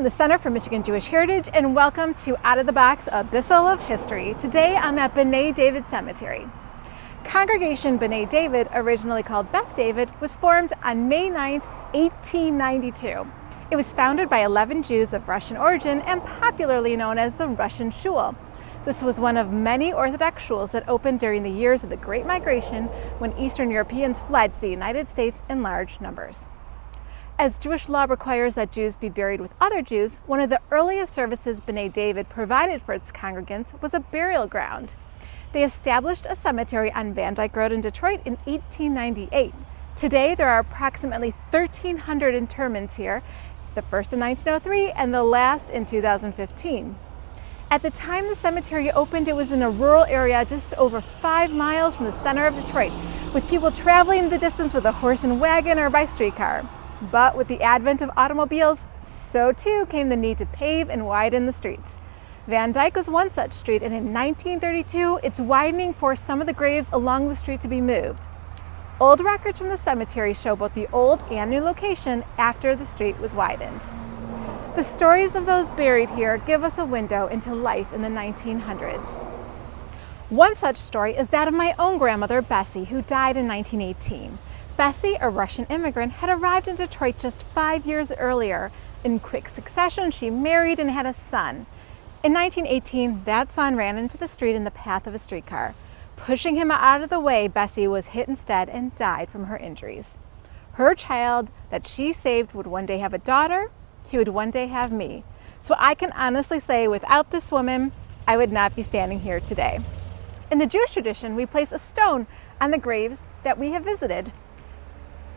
from the Center for Michigan Jewish Heritage, and welcome to Out of the Box, a Bisel of history. Today I'm at B'nai David Cemetery. Congregation B'nai David, originally called Beth David, was formed on May 9, 1892. It was founded by 11 Jews of Russian origin and popularly known as the Russian Shul. This was one of many Orthodox shuls that opened during the years of the Great Migration when Eastern Europeans fled to the United States in large numbers. As Jewish law requires that Jews be buried with other Jews, one of the earliest services B'nai David provided for its congregants was a burial ground. They established a cemetery on Van Dyke Road in Detroit in 1898. Today, there are approximately 1,300 interments here, the first in 1903 and the last in 2015. At the time the cemetery opened, it was in a rural area just over 5 miles from the center of Detroit, with people traveling the distance with a horse and wagon or by streetcar. But with the advent of automobiles, so too came the need to pave and widen the streets. Van Dyke was one such street, and in 1932, its widening forced some of the graves along the street to be moved. Old records from the cemetery show both the old and new location after the street was widened. The stories of those buried here give us a window into life in the 1900s. One such story is that of my own grandmother, Bessie, who died in 1918. Bessie, a Russian immigrant, had arrived in Detroit just 5 years earlier. In quick succession, she married and had a son. In 1918, that son ran into the street in the path of a streetcar. Pushing him out of the way, Bessie was hit instead and died from her injuries. Her child that she saved would one day have a daughter. He would one day have me. So I can honestly say, without this woman, I would not be standing here today. In the Jewish tradition, we place a stone on the graves that we have visited.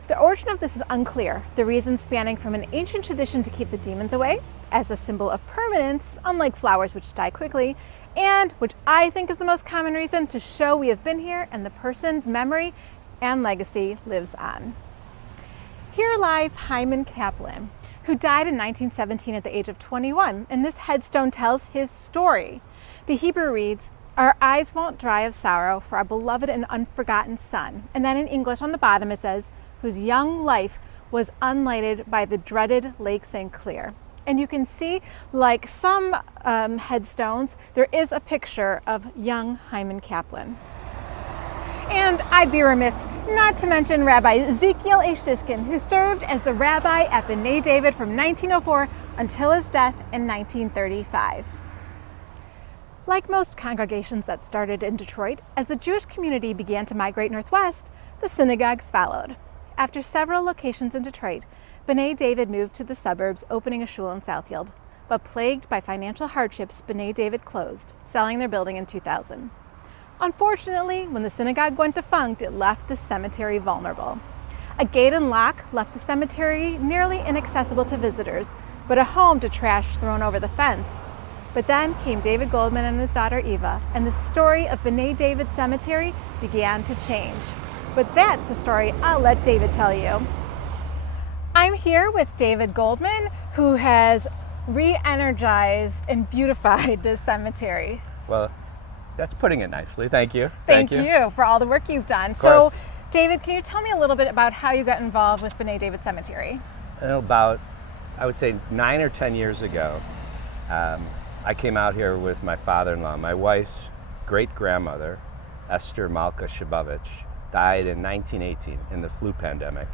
The origin of this is unclear, the reason spanning from an ancient tradition to keep the demons away, as a symbol of permanence, unlike flowers which die quickly, and, which I think is the most common reason, to show we have been here and the person's memory and legacy lives on. Here lies Hyman Kaplan, who died in 1917 at the age of 21, and this headstone tells his story. The Hebrew reads, "Our eyes won't dry of sorrow for our beloved and unforgotten son." And then in English on the bottom it says, "whose young life was unlighted by the dreaded Lake St. Clair." And you can see, like some headstones, there is a picture of young Hyman Kaplan. And I'd be remiss not to mention Rabbi Ezekiel A. Shishkin, who served as the rabbi at B'nai David from 1904 until his death in 1935. Like most congregations that started in Detroit, as the Jewish community began to migrate northwest, the synagogues followed. After several locations in Detroit, B'nai David moved to the suburbs, opening a shul in Southfield. But plagued by financial hardships, B'nai David closed, selling their building in 2000. Unfortunately, when the synagogue went defunct, it left the cemetery vulnerable. A gate and lock left the cemetery nearly inaccessible to visitors, but a home to trash thrown over the fence. But then came David Goldman and his daughter Eva, and the story of B'nai David Cemetery began to change. But that's a story I'll let David tell you. I'm here with David Goldman, who has re-energized and beautified this cemetery. Well, that's putting it nicely. Thank you. Thank you for all the work you've done. So, David, can you tell me a little bit about how you got involved with B'nai David Cemetery? About, I would say 9 or 10 years ago, I came out here with my father-in-law. My wife's great-grandmother, Esther Malka Shabovich, died in 1918 in the flu pandemic.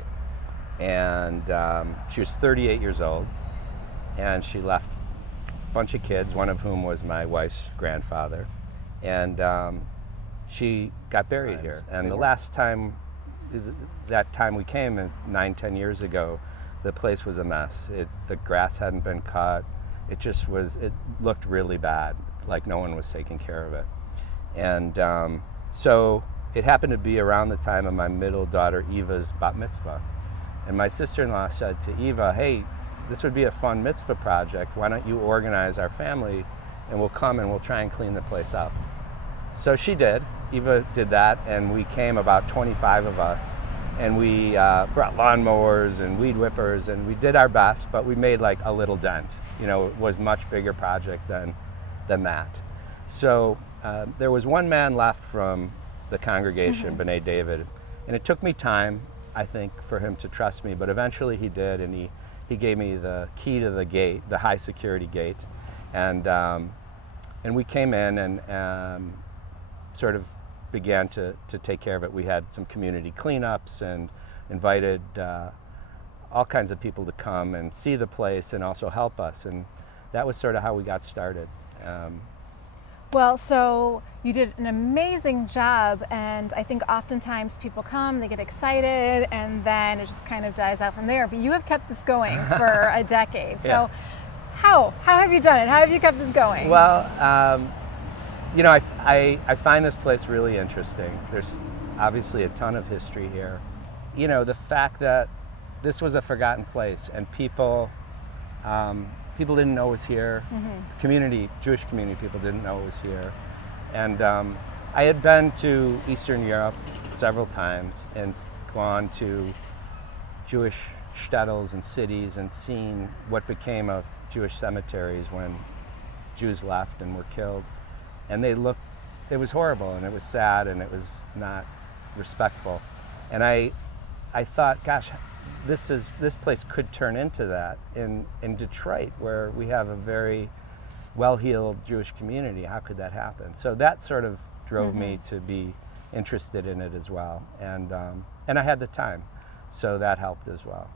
And she was 38 years old, and she left a bunch of kids, one of whom was my wife's grandfather. And she got buried here. And the last time, that time we came, 9, 10 years ago, the place was a mess. The grass hadn't been cut. It looked really bad, like no one was taking care of it. And so it happened to be around the time of my middle daughter Eva's bat mitzvah. And my sister-in-law said to Eva, "Hey, this would be a fun mitzvah project. Why don't you organize our family and we'll come and we'll try and clean the place up." So she did. Eva did that, and we came, about 25 of us, and we brought lawnmowers and weed whippers, and we did our best, but we made like a little dent. You know, it was a much bigger project than that. So there was one man left from the congregation, B'nai David, and it took me time, I think, for him to trust me, but eventually he did, and he gave me the key to the gate, the high security gate, and we came in and sort of began to take care of it. We had some community cleanups and invited all kinds of people to come and see the place and also help us, and that was sort of how we got started. Well, so you did an amazing job, and I think oftentimes people come, they get excited, and then it just kind of dies out from there. But you have kept this going for a decade. So Yeah. how have you done it? How have you kept this going? Well, I find this place really interesting. There's obviously a ton of history here. The fact that this was a forgotten place and people didn't know it was here. The Jewish community people didn't know it was here. And I had been to Eastern Europe several times and gone to Jewish shtetls and cities and seen what became of Jewish cemeteries when Jews left and were killed. And it was horrible, and it was sad, and it was not respectful. And I thought, gosh, this place could turn into that in Detroit, where we have a very well-heeled Jewish community. How could that happen? So that sort of drove me to be interested in it as well, and I had the time, so that helped as well.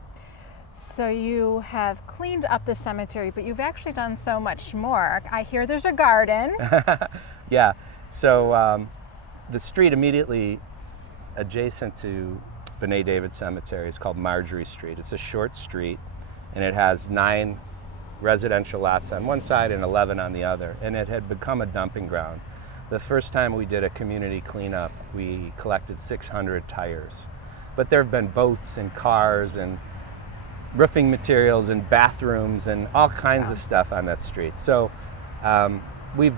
So you have cleaned up the cemetery, but you've actually done so much more. I hear there's a garden. Yeah. So the street immediately adjacent to B'nai David Cemetery is called Marjorie Street. It's a short street, and it has 9 residential lots on one side and 11 on the other, and it had become a dumping ground. The first time we did a community cleanup, we collected 600 tires. But there have been boats and cars and roofing materials and bathrooms and all kinds of stuff on that street. So we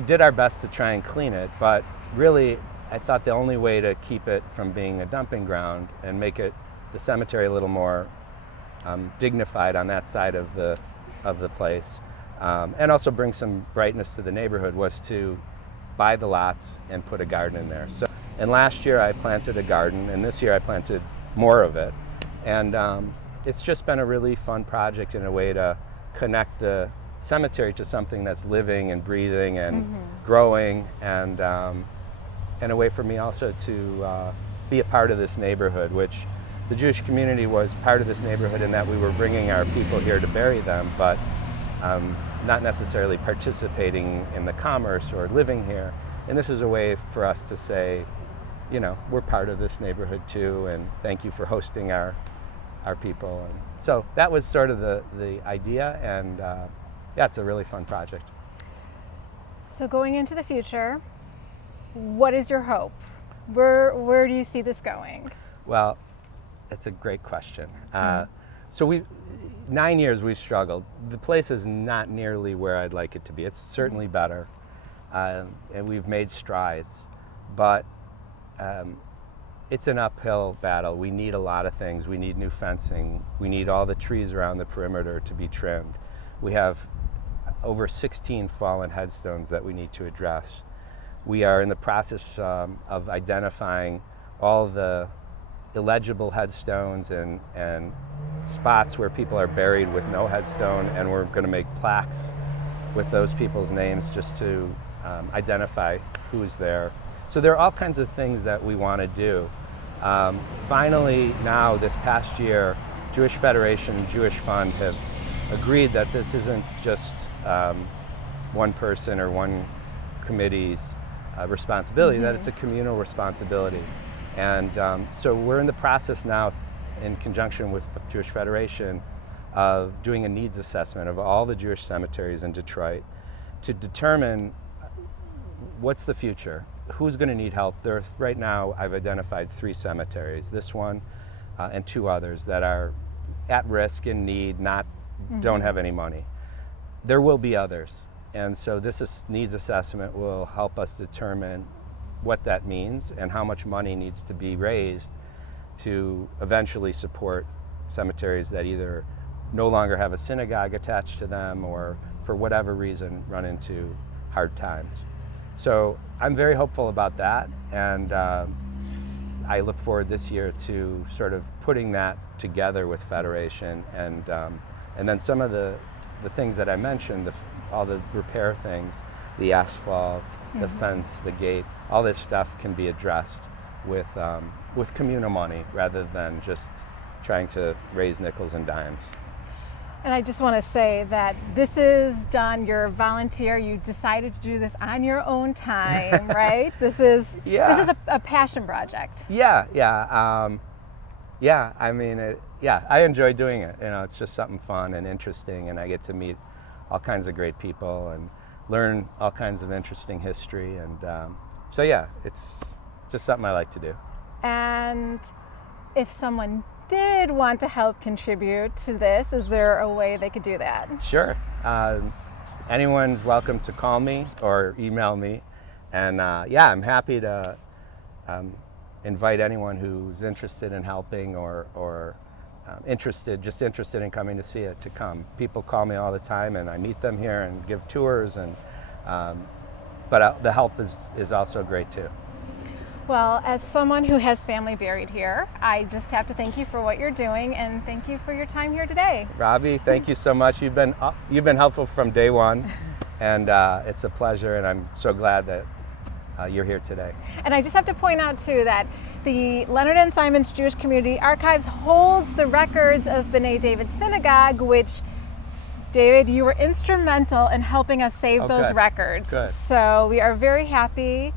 did our best to try and clean it, but really I thought the only way to keep it from being a dumping ground and make the cemetery a little more dignified on that side of the place, and also bring some brightness to the neighborhood, was to buy the lots and put a garden in there. And last year I planted a garden, and this year I planted more of it. And it's just been a really fun project and a way to connect the cemetery to something that's living and breathing and growing, and a way for me also to be a part of this neighborhood, which the Jewish community was part of this neighborhood in that we were bringing our people here to bury them, but not necessarily participating in the commerce or living here. And this is a way for us to say, we're part of this neighborhood too, and thank you for hosting our people. And so that was sort of the idea, and yeah, it's a really fun project. So going into the future, what is your hope? Where do you see this going? Well, it's a great question. So 9 years we've struggled. The place is not nearly where I'd like it to be. It's certainly better, and we've made strides, but it's an uphill battle. We need a lot of things. We need new fencing. We need all the trees around the perimeter to be trimmed. We have over 16 fallen headstones that we need to address. We are in the process of identifying all the illegible headstones and spots where people are buried with no headstone, and we're going to make plaques with those people's names just to identify who's there. So there are all kinds of things that we want to do. Finally, now this past year, Jewish Federation, Jewish Fund have agreed that this isn't just one person or one committee's responsibility, that it's a communal responsibility. And so we're in the process now, in conjunction with Jewish Federation, of doing a needs assessment of all the Jewish cemeteries in Detroit to determine what's the future, who's going to need help. Right now, I've identified 3 cemeteries, this one and 2 others that are at risk, in need, don't have any money. There will be others. And so this needs assessment will help us determine what that means and how much money needs to be raised to eventually support cemeteries that either no longer have a synagogue attached to them or for whatever reason run into hard times. So I'm very hopeful about that, and I look forward this year to sort of putting that together with Federation, and then some of the things that I mentioned, all the repair things, the asphalt, the fence, the gate, all this stuff can be addressed with communal money rather than just trying to raise nickels and dimes. And I just want to say that this is done, you're a volunteer, you decided to do this on your own time, right? This is a passion project. Yeah. I mean, I enjoy doing it. It's just something fun and interesting, and I get to meet all kinds of great people and learn all kinds of interesting history. And so yeah, it's just something I like to do. And if someone did want to help contribute to this, is there a way they could do that? Sure. Anyone's welcome to call me or email me. And I'm happy to invite anyone who's interested in helping or interested in coming to see it to come. People call me all the time, and I meet them here and give tours. And but the help is also great too. Well, as someone who has family buried here, I just have to thank you for what you're doing, and thank you for your time here today. Robbie, thank you so much. You've been helpful from day one, and it's a pleasure, and I'm so glad that you're here today. And I just have to point out too that the Leonard and Simon's Jewish Community Archives holds the records of B'nai David Synagogue, which, David, you were instrumental in helping us save those records. Good. So we are very happy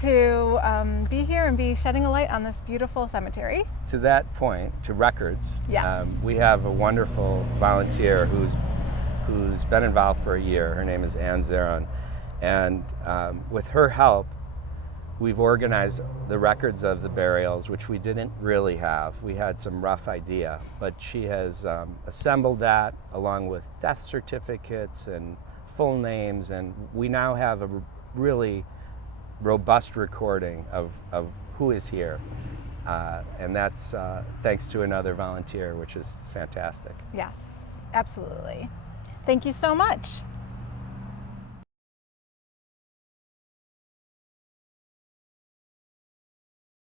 to be here and be shedding a light on this beautiful cemetery. To that point, to records, yes. We have a wonderful volunteer who's been involved for a year. Her name is Ann Zaron, and with her help, we've organized the records of the burials, which we didn't really have. We had some rough idea, but she has assembled that along with death certificates and full names, and we now have a really robust recording of who is here, and that's thanks to another volunteer, which is fantastic. Yes, absolutely. Thank you so much.